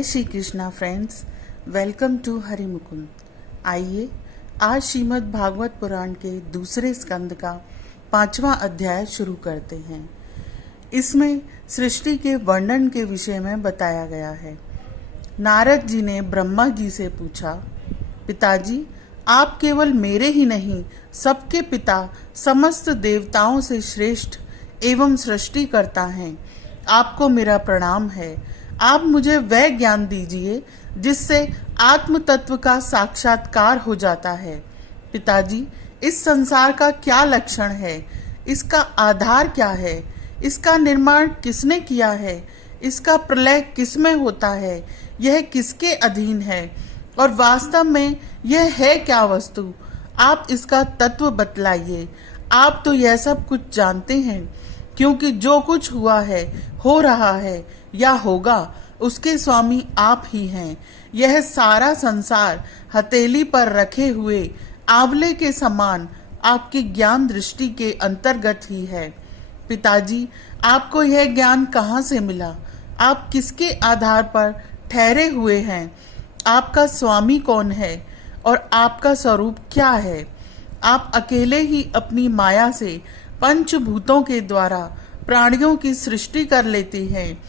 जय Shri Krishna friends, welcome to Hari Mukund. आइए आज श्रीमद् भागवत पुराण के दूसरे स्कंद का 5वां अध्याय शुरू करते हैं। इसमें सृष्टि के वर्णन के विषय में बताया गया है। नारद जी ने ब्रह्मा जी से पूछा, पिताजी, आप केवल मेरे ही नहीं सबके पिता, समस्त देवताओं से श्रेष्ठ एवं सृष्टि करता हैं। आपको मेरा प्रणाम है। आप मुझे वह ज्ञान दीजिए जिससे आत्म तत्व का साक्षात्कार हो जाता है। पिताजी, इस संसार का क्या लक्षण है? इसका आधार क्या है? इसका निर्माण किसने किया है? इसका प्रलय किसमें होता है? यह किसके अधीन है? और वास्तव में यह है क्या वस्तु? आप इसका तत्व बतलाइए। आप तो यह सब कुछ जानते हैं, क्योंकि जो कुछ हुआ है, हो रहा है या होगा, उसके स्वामी आप ही हैं। यह सारा संसार हथेली पर रखे हुए आंवले के समान आपकी ज्ञान दृष्टि के अंतर्गत ही है। पिताजी, आपको यह ज्ञान कहाँ से मिला? आप किसके आधार पर ठहरे हुए हैं? आपका स्वामी कौन है और आपका स्वरूप क्या है? आप अकेले ही अपनी माया से पंचभूतों के द्वारा प्राणियों की सृष्टि कर लेते हैं।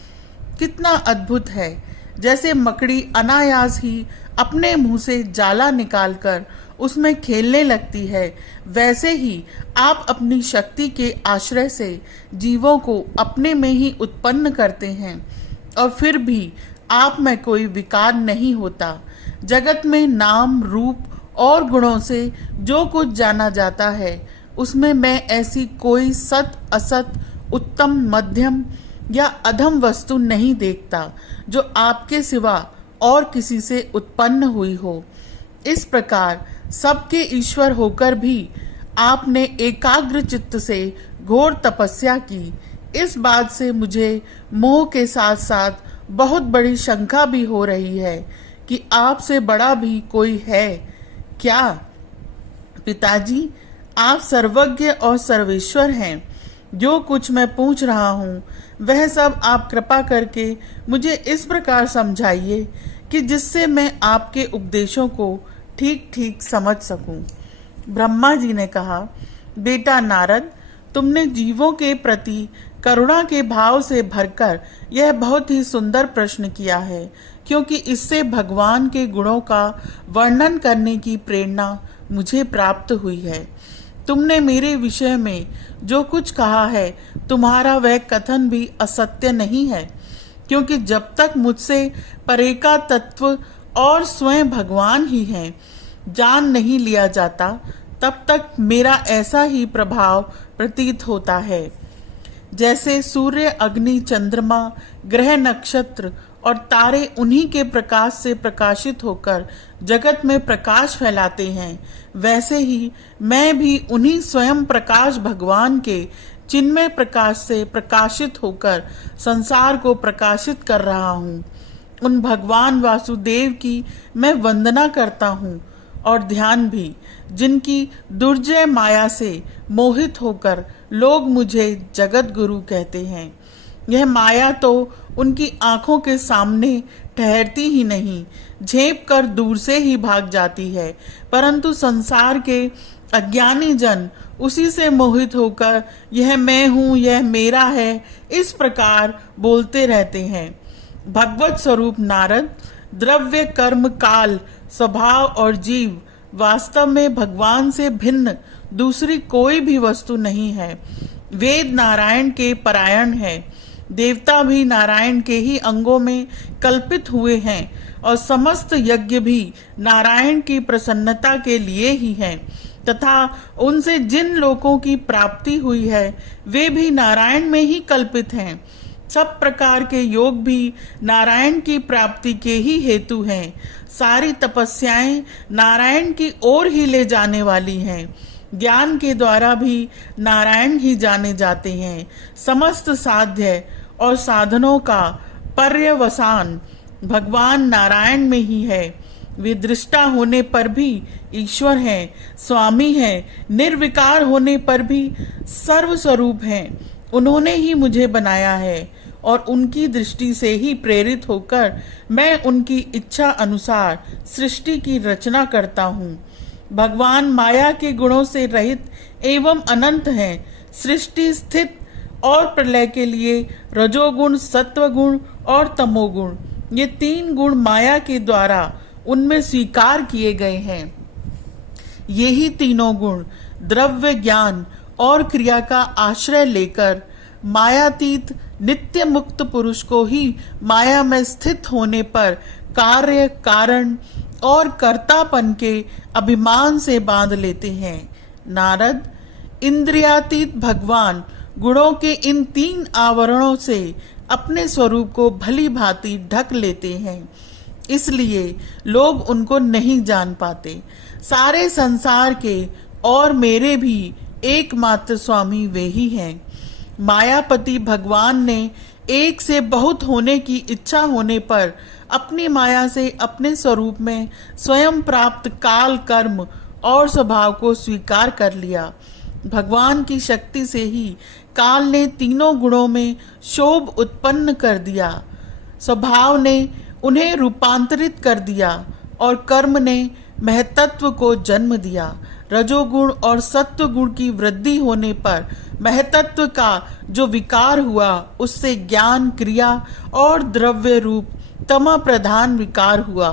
कितना अद्भुत है! जैसे मकड़ी अनायास ही अपने मुंह से जाला निकालकर उसमें खेलने लगती है, वैसे ही आप अपनी शक्ति के आश्रय से जीवों को अपने में ही उत्पन्न करते हैं, और फिर भी आप में कोई विकार नहीं होता। जगत में नाम, रूप और गुणों से जो कुछ जाना जाता है, उसमें मैं ऐसी कोई सत, असत, उत्तम, मध्यम या अधम वस्तु नहीं देखता जो आपके सिवा और किसी से उत्पन्न हुई हो। इस प्रकार सबके ईश्वर होकर भी आपने एकाग्र चित्त से घोर तपस्या की। इस बात से मुझे मोह के साथ साथ बहुत बड़ी शंका भी हो रही है कि आपसे बड़ा भी कोई है क्या? पिताजी, आप सर्वज्ञ और सर्वेश्वर हैं। जो कुछ मैं पूछ रहा हूँ वह सब आप कृपा करके मुझे इस प्रकार समझाइए कि जिससे मैं आपके उपदेशों को ठीक ठीक समझ सकूं। ब्रह्मा जी ने कहा, बेटा नारद, तुमने जीवों के प्रति करुणा के भाव से भरकर यह बहुत ही सुंदर प्रश्न किया है, क्योंकि इससे भगवान के गुणों का वर्णन करने की प्रेरणा मुझे प्राप्त हुई है। तुमने मेरे विषय में जो कुछ कहा है, तुम्हारा वह कथन भी असत्य नहीं है, क्योंकि जब तक मुझसे परे का तत्व और स्वयं भगवान ही हैं जान नहीं लिया जाता, तब तक मेरा ऐसा ही प्रभाव प्रतीत होता है। जैसे सूर्य, अग्नि, चंद्रमा, ग्रह, नक्षत्र और तारे उन्हीं के प्रकाश से प्रकाशित होकर जगत में प्रकाश फैलाते हैं, वैसे ही मैं भी उन्हीं स्वयं प्रकाश भगवान के चिन्मय प्रकाश से प्रकाशित होकर संसार को प्रकाशित कर रहा हूँ। उन भगवान वासुदेव की मैं वंदना करता हूँ और ध्यान भी, जिनकी दुर्जय माया से मोहित होकर लोग मुझे जगत गुरु कहते हैं। यह माया तो उनकी आंखों के सामने ठहरती ही नहीं, झेप कर दूर से ही भाग जाती है, परंतु संसार के अज्ञानी जन उसी से मोहित होकर यह मैं हूँ, यह मेरा है, इस प्रकार बोलते रहते हैं। भगवत स्वरूप नारद, द्रव्य, कर्म, काल, स्वभाव और जीव वास्तव में भगवान से भिन्न दूसरी कोई भी वस्तु नहीं है। वेद नारायण के परायण है, देवता भी नारायण के ही अंगों में कल्पित हुए हैं, और समस्त यज्ञ भी नारायण की प्रसन्नता के लिए ही हैं, तथा उनसे जिन लोकों की प्राप्ति हुई है वे भी नारायण में ही कल्पित हैं। सब प्रकार के योग भी नारायण की प्राप्ति के ही हेतु हैं। सारी तपस्याएं नारायण की ओर ही ले जाने वाली हैं। ज्ञान के द्वारा भी नारायण ही जाने जाते हैं। समस्त साध्य और साधनों का पर्यवसान भगवान नारायण में ही है। वे दृष्टा होने पर भी ईश्वर हैं, स्वामी हैं, निर्विकार होने पर भी सर्वस्वरूप हैं। उन्होंने ही मुझे बनाया है। और उनकी दृष्टि से ही प्रेरित होकर मैं उनकी इच्छा अनुसार सृष्टि की रचना करता हूँ। भगवान माया के गुणों से रहित एवं अनंत हैं। सृष्टि, स्थित और प्रलय के लिए रजोगुण, सत्वगुण और तमोगुण, ये 3 गुण माया के द्वारा उनमें स्वीकार किए गए हैं। यही तीनों गुण द्रव्य, ज्ञान और क्रिया का आश्रय लेकर मायातीत नित्य मुक्त पुरुष को ही माया में स्थित होने पर कार्य, कारण और कर्तापन के अभिमान से बांध लेते हैं। नारद, इंद्रियातीत भगवान गुणों के इन 3 आवरणों से अपने स्वरूप को भली भांति ढक लेते हैं, इसलिए लोग उनको नहीं जान पाते। सारे संसार के और मेरे भी एकमात्र स्वामी वे ही हैं। मायापति भगवान ने एक से बहुत होने की इच्छा होने पर अपनी माया से अपने स्वरूप में स्वयं प्राप्त काल, कर्म और स्वभाव को स्वीकार कर लिया। भगवान की शक्ति से ही काल ने तीनों गुणों में शोभ उत्पन्न कर दिया, स्वभाव ने उन्हें रूपांतरित कर दिया और कर्म ने महतत्व को जन्म दिया। रजोगुण और सत्व गुण की वृद्धि होने पर महतत्व का जो विकार हुआ, उससे ज्ञान, क्रिया और द्रव्य रूप तम प्रधान विकार हुआ।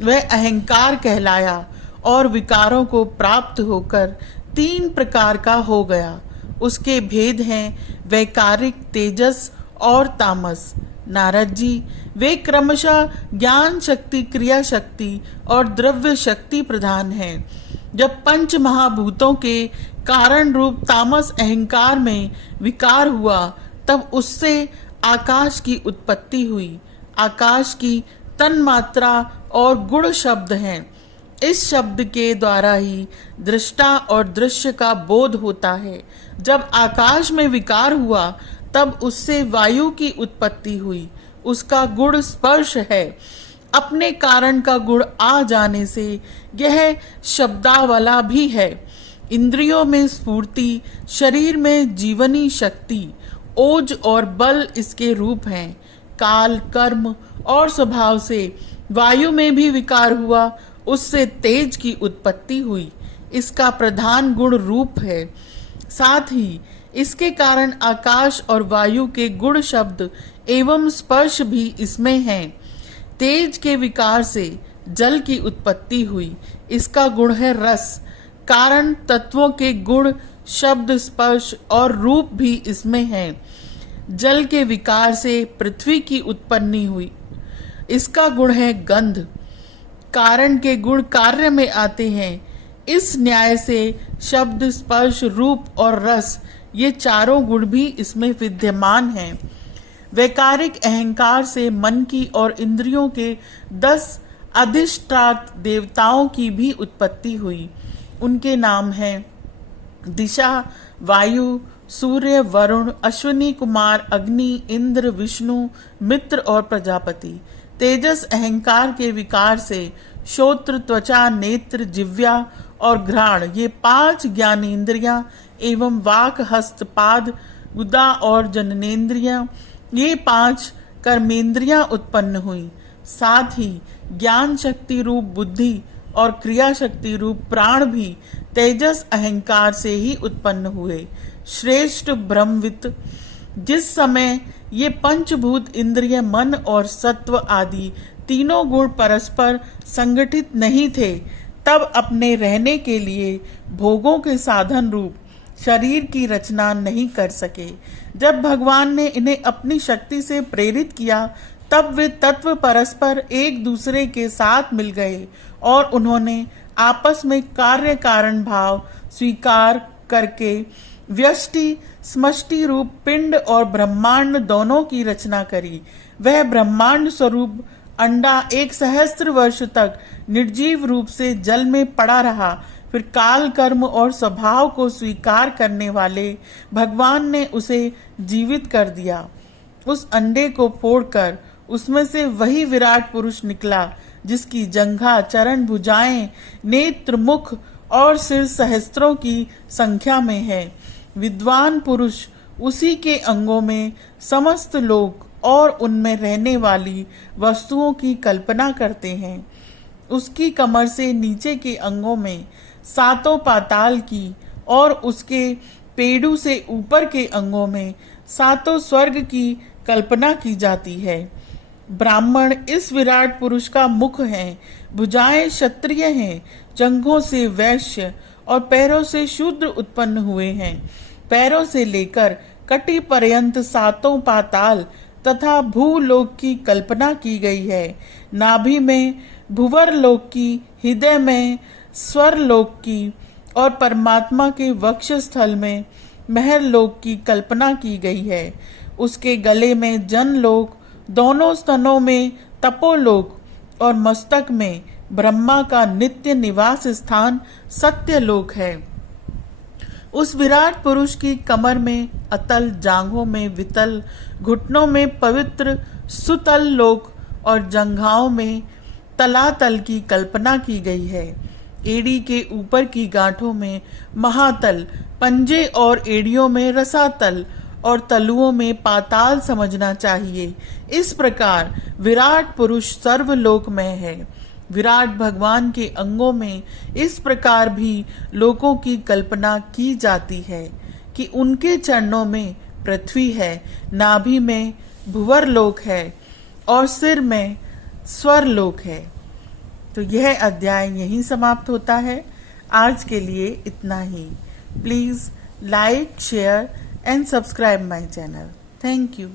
वह अहंकार कहलाया और विकारों को प्राप्त होकर 3 प्रकार का हो गया। उसके भेद हैं वैकारिक, तेजस और तामस। नारद जी, वे क्रमशः ज्ञान शक्ति, क्रिया शक्ति और द्रव्य शक्ति प्रधान हैं। जब 5 महाभूतों के कारण रूप तामस अहंकार में विकार हुआ, तब उससे आकाश की उत्पत्ति हुई। आकाश की तन्मात्रा और गुण शब्द हैं। इस शब्द के द्वारा ही दृष्टा और दृश्य का बोध होता है। जब आकाश में विकार हुआ, तब उससे वायु की उत्पत्ति हुई। उसका गुण स्पर्श है। अपने कारण का गुण आ जाने से यह शब्दावला भी है। इंद्रियों में स्फूर्ति, शरीर में जीवनी शक्ति, ओज और बल इसके रूप हैं। काल, कर्म और स्वभाव से वायु में भी विकार हुआ, उससे तेज की उत्पत्ति हुई। इसका प्रधान गुण रूप है। साथ ही इसके कारण आकाश और वायु के गुण शब्द एवं स्पर्श भी इसमें हैं। तेज के विकार से जल की उत्पत्ति हुई। इसका गुण है रस। कारण तत्वों के गुण, शब्द, स्पर्श और रूप भी इसमें हैं। जल के विकार से पृथ्वी की उत्पत्ति हुई। इसका गुण है गंध। कारण के गुण कार्य में आते हैं। इस न्याय से शब्द, स्पर्श, रूप और रस, ये चारों गुण भी इसमें विद्यमान हैं। वैकारिक अहंकार से मन की और इंद्रियों के 10 अधिष्ठात देवताओं की भी उत्पत्ति हुई। उनके नाम हैं दिशा, वायु, सूर्य, वरुण, अश्विनी कुमार, अग्नि, इंद्र, विष्णु, मित्र और प्रजापति। तेजस अहंकार के विकार से श्रोत्र, त्वचा, नेत्र, जिह्वा और घ्राण, ये 5 ज्ञानेन्द्रियां एवं वाक, हस्त, पाद, गुदा और जननेन्द्रियां, ये 5 कर्मेंद्रियां उत्पन्न हुई। साथ ही ज्ञान शक्ति रूप बुद्धि और क्रिया शक्ति रूप प्राण भी तेजस अहंकार से ही उत्पन्न हुए। श्रेष्ठ ब्रह्मविद, जिस समय ये पंचभूत इंद्रिय, मन और सत्व आदि तीनों गुण परस्पर संगठित नहीं थे, तब अपने रहने के लिए भोगों के साधन रूप शरीर की रचना नहीं कर सके। जब भगवान ने इन्हें अपनी शक्ति से प्रेरित किया, तब वे तत्व परस्पर एक दूसरे के साथ मिल गए और उन्होंने आपस में कार्य कारण भाव स्वीकार करके व्यष्टि समष्टि रूप पिंड और ब्रह्मांड दोनों की रचना करी। वह ब्रह्मांड स्वरूप अंडा 1 सहस्त्र वर्ष तक निर्जीव रूप से जल में पड़ा रहा। फिर काल, कर्म और स्वभाव को स्वीकार करने वाले भगवान ने उसे जीवित कर दिया। उस अंडे को फोड़कर उसमें से वही विराट पुरुष निकला, जिसकी जंघा, चरण, भुजाएं, नेत्र, मुख और सिर सहस्त्रों की संख्या में है। विद्वान पुरुष उसी के अंगों में समस्त लोग और उनमें रहने वाली वस्तुओं की कल्पना करते हैं। उसकी कमर से नीचे के अंगों में सातों पाताल की और उसके पेड़ू से ऊपर के अंगों में सातों स्वर्ग की कल्पना की जाती है। ब्राह्मण इस विराट पुरुष का मुख है, भुजाएं क्षत्रिय हैं, जंघों से वैश्य और पैरों से शूद्र उत्पन्न हुए हैं। पैरों से लेकर कटी पर्यंत सातों पाताल तथा भूलोक की कल्पना की गई है। नाभि में भुवर लोक की, हृदय में स्वर लोक की और परमात्मा के वक्षस्थल में महर लोक की कल्पना की गई है। उसके गले में जन लोक, दोनों स्तनों में तपोलोक और मस्तक में ब्रह्मा का नित्य निवास स्थान सत्यलोक है। उस विराट पुरुष की कमर में अतल, जांघों में वितल, घुटनों में पवित्र सुतल लोक और जंघाओं में तलातल की कल्पना की गई है। एड़ी के ऊपर की गांठों में महातल, पंजे और एड़ियों में रसातल और तलुओं में पाताल समझना चाहिए। इस प्रकार विराट पुरुष सर्वलोकमय है। विराट भगवान के अंगों में इस प्रकार भी लोकों की कल्पना की जाती है कि उनके चरणों में पृथ्वी है, नाभि में भुवर लोक है और सिर में स्वर लोक है। तो यह अध्याय यहीं समाप्त होता है। आज के लिए इतना ही। Please like, share and subscribe my channel. Thank you.